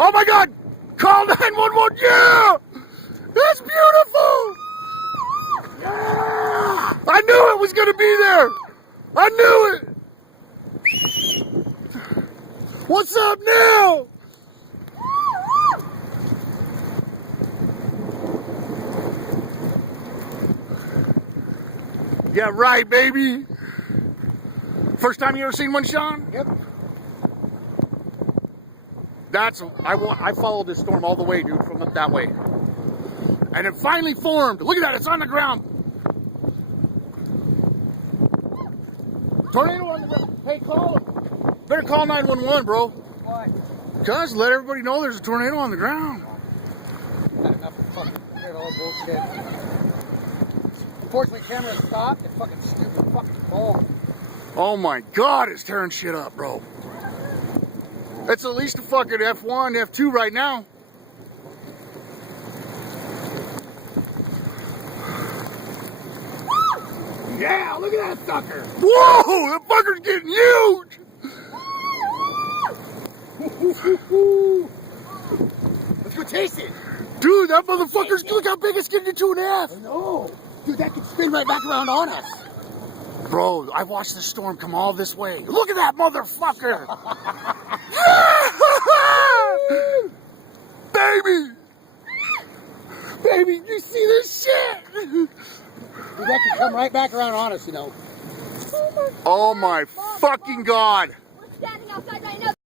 Oh my God! Call 911! Yeah! That's beautiful! Yeah! I knew it was gonna be there! I knew it! What's up now? Yeah, right, baby. First time you ever seen one, Sean? Yep. I followed this storm all the way, dude, from up that way. And it finally formed. Look at that, it's on the ground. Tornado on the ground. Hey, call. Better call 911, bro. Why? Cuz, let everybody know there's a tornado on the ground. Got enough of fucking all bullshit. Unfortunately, camera stopped. It's fucking stupid fucking ball. Oh my God, it's tearing shit up, bro. It's at least a fucking F1, F2 right now. Yeah, look at that sucker. Whoa, that fucker's getting huge. Let's go chase it. Dude, that motherfucker's, look how big it's getting to 2.5. I know. Dude, that could spin right back around on us. Bro, I watched the storm come all this way. Look at that motherfucker. Baby. Baby, you see this shit? Dude, that could come right back around on us, you know. Oh my fucking God. We're standing outside